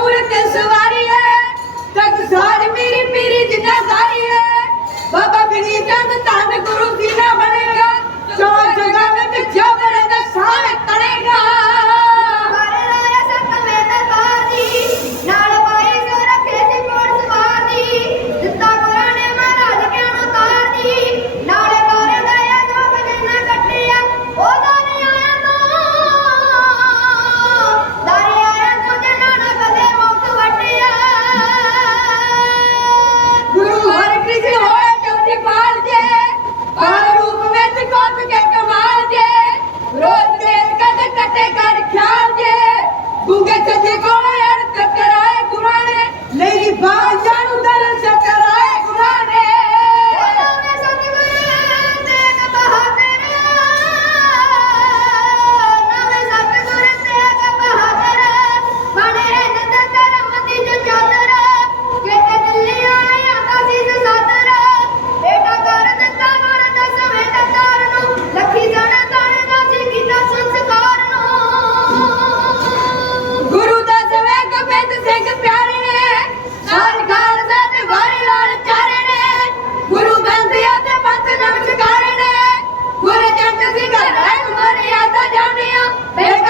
ਮੂਰਤ ਸਵਾਰੀ ਹੈ ਤਕ ਸਾਰ ਮੇਰੀ ਪੀਰੀ ਜਿੰਨਾ ਸਾਰੀ ਹੈ ਬਾਬਾ ਬਿਨੀ ಬೇಕಾದೆಯ ಬೇಕಾ